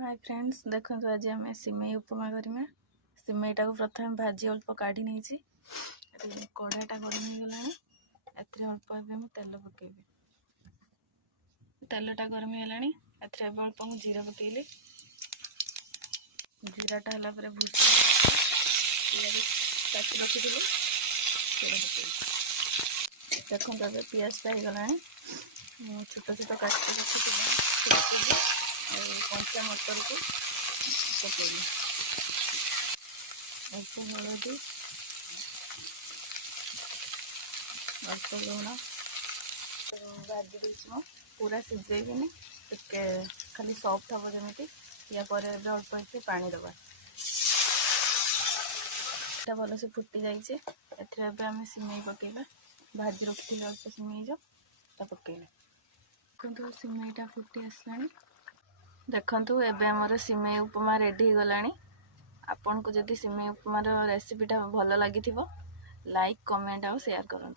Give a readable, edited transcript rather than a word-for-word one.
Hi friends, देखो आज आम सिमई उपमा करें। सिमईटा को प्रथम भाजी अल्प काढ़ी नहीं कढ़ाटा गरम हो गला। अल्प एवं तेल पकेबी। तेलटा गरम हो गला। अल्प मुझे जीरा पकेली। जीराटा है भूसा काटी रखी देखो पियाजटा हो गला। छोट छोट काटी रखी कंचा मटर को पकेली। अल्प हलदी अल्प लुण भाजी देती। पूरा सीझेबी टे खाली सॉफ्ट हम जमी या अल्प एक पानी दबा भल से फुटी जाइए। आम सिमई पकेबा। भाजी रखी अल्प सिमई जो पकेबा। देखो सिमईटा फुटी आसला। देखु एमर सिमई उपमा रेडी हो गला। आपन को जदि सिमई उपमार रेसिपीटा भल लगी लाइक कमेंट और शेयर करूँ।